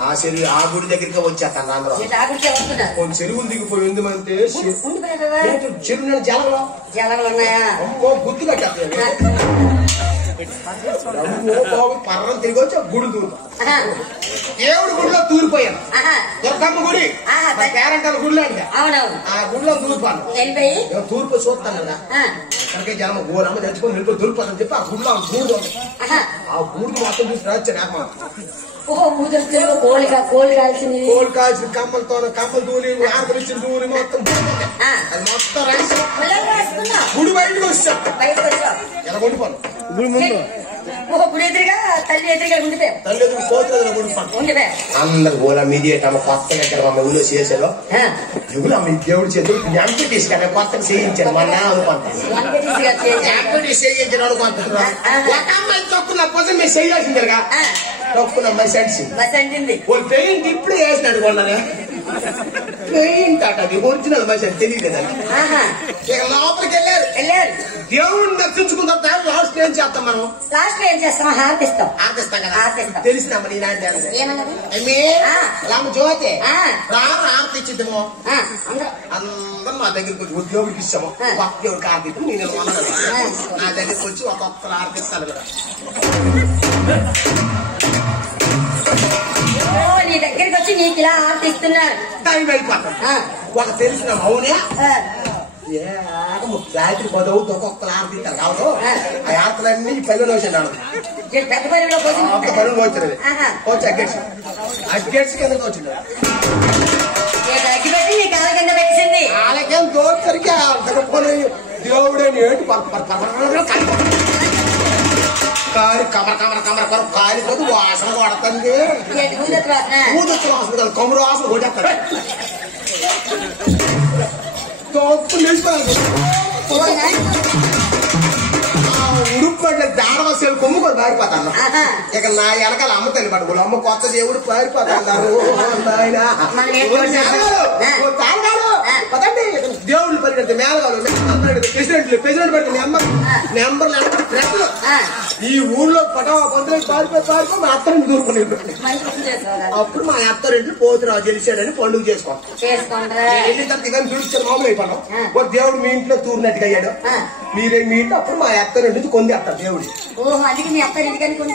ఆ చెరువు ఆ గుడి దగ్గరికి వచ్చేస్తాను అందరూ చెరువులు దిగిపోయి ఎందుమంటే చెరువు జలంలో ఉన్నాయా అమ్మో గుర్తు కట్టేస్తాను పర్రం తిరిగి వచ్చి గుడి దూరు దేవుడి గుడిలో తూరిపోయాను దుర్గమ్మ గుడి పేరంటాల గుడిలో అంటే ఆ గుడిలో తూర్పాను తూర్పు చూస్తాను కదా అక్కడికే జనం గోరమ్మ తెచ్చుకొని వెళ్ళిపోయి దూరిపోతాను చెప్పి ఆ గుడిలో గూడు ఆ గూడు మొత్తం చూసి రాచ్చాను కోళ్ళు కాల్సింది కోళ్ళు కాల్సిన కమ్మలు దూరి ఆకులు ఇచ్చిన దూరి మొత్తం అది మొత్తం రాసి గుడి బయటకు వచ్చాను ఎలా కొనుక్కోను గుడి ఎదురుగా తల్లి ఎదురుగా తల్లి ఎదురు పోతున్నా కొనుక్కోను అందరు గోళ మీడియేటమ్మ కొత్తగా ఇక్కడ మా ఊళ్ళో చేసారు యుగులు మీ దేవుడి చేతులు వెంకటేష్ కదా కొత్తగా చేయించాను మా నా అనుకుంటాను వెంకటేష్ చేయించాను అనుకుంటున్నాను ఒక అమ్మాయి తొక్కున్న పొద్దు మీరు చేయాల్సిందిగా తొక్కున్న మసి అంటింది వాళ్ళు పెయింట్ ఇప్పుడు వేసినాడు కొన్నానే పెయింట్ అట అది ఒరిజినల్ మసి అని తెలియలేదండి ఇక లోపలికి వెళ్ళారు దేవుడిని దర్శించుకున్న తర్వాత లాస్ట్ ఏం చేస్తాం మనం లాస్ట్ ఏం చేస్తాం హారతిస్తాం కదా తెలిసినామని ఇలాంటి జ్యోతి హారతి ఇచ్చిద్దాము అందరూ నా దగ్గరికి వచ్చి ఉద్యోగుడికి ఇస్తాము దేవుడికి హారతి నేను నా దగ్గరికి వచ్చి ఒక్కొక్కరు హారతి ఇస్తాను కదా నీ దగ్గరికి వచ్చి నీకు ఇలా ఆర్తిస్తున్నాను టైం అయిపోతాను ఒక తెలిసిన అవునే రాత్రి పదవుతూ ఒక్కొక్కరు ఆరతిస్తారు కావడం ఆ యాత్రలన్నీ పల్లెలో వచ్చాడు పెద్ద పల్లెలో పనులు వచ్చారు వచ్చి అగ్గేట్స్ కిందకి వచ్చిండు అగ్గిపెట్టి నీ కాళ్ళ కింద పెట్టింది వాళ్ళకేం దోసరికి దేవుడని ఏంటి కాలి కమర కాలిపోతే వాసన కొడుతుంది ఊదొచ్చిన వాసన కాదు కొమ్మరు వాసన కొట్టేస్తాడు ఉడుపుకోండి దాడవసేలు కొమ్ముకొని పారిపోతాను ఇక నా వెనకాల అమ్మ తల్లి పట్టుకోలు అమ్మ కొత్త దేవుడు పారిపోతారు దేవుళ్ళు పరిగెడితే మేళగాలు ప్రెసిడెంట్ పెడితే నెంబర్ ఈ ఊర్లో పటవా పొందులకి పారిపోయి మా అత్తని దూరుకుని అప్పుడు మా అత్తరింటి పోతురావు గెలిచాడని పండుగ చేసుకోండి చూపించారు మామూలు అయిపోయినాం దేవుడు మీ ఇంట్లో తూరినట్టుగా అయ్యాడు మీరే మీ ఇంట్లో అప్పుడు మా అత్తరింటి కొంది అత్తారు దేవుడు ఓహో అందుకే మీ అత్తరింటికని కొంది